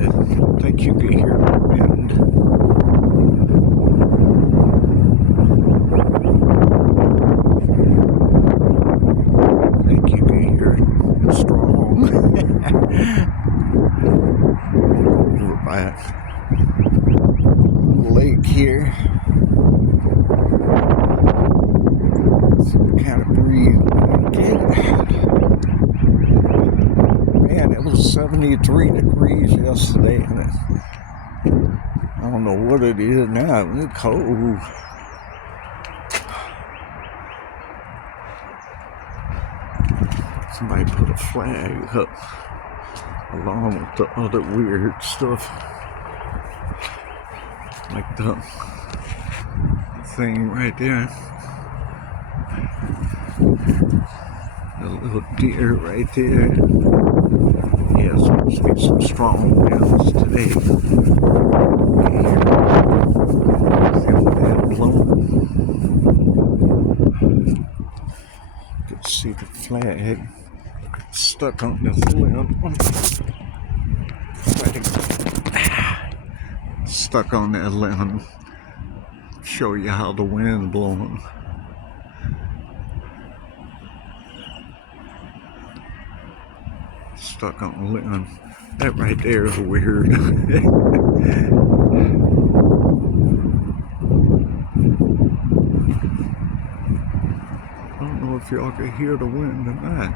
I think you can hear the wind. I think you can hear it strong. Over by the lake here. See what kind of breeze we get. Man, it was 73 degrees yesterday, and I don't know what it is now. It's cold. Somebody put a flag up along with the other weird stuff, like the thing right there, the little deer right there. Yeah, it's supposed to be some strong winds today. Feel that blowing. You can see the flag stuck on this limb. Stuck on that limb. Show you how the wind blowing. Stuck on the limb. That right there is weird. I don't know if y'all can hear the wind or not.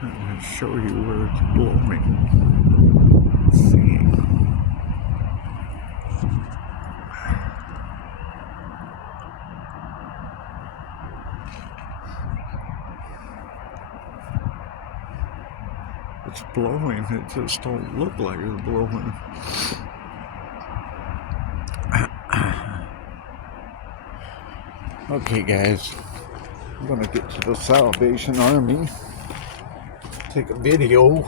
I'm trying to show you where it's blowing. Let's see. It's blowing, it just don't look like it's blowing. Okay guys, I'm gonna get to the Salvation Army, take a video.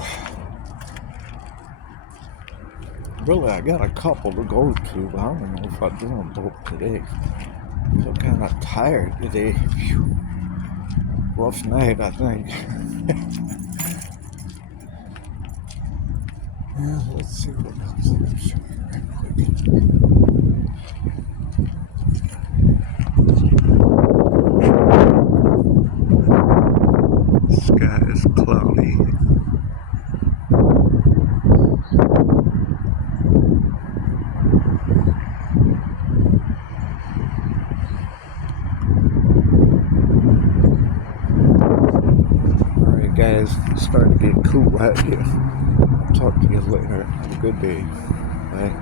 Really, I got a couple to go to, but I don't know if I do them both today. I'm kind of tired today. Whew. Rough night, I think. Yeah, let's see what else I can show you right quick. The sky is cloudy. Alright guys, it's starting to get cool out here. Talk to you later. Have a good day. Bye.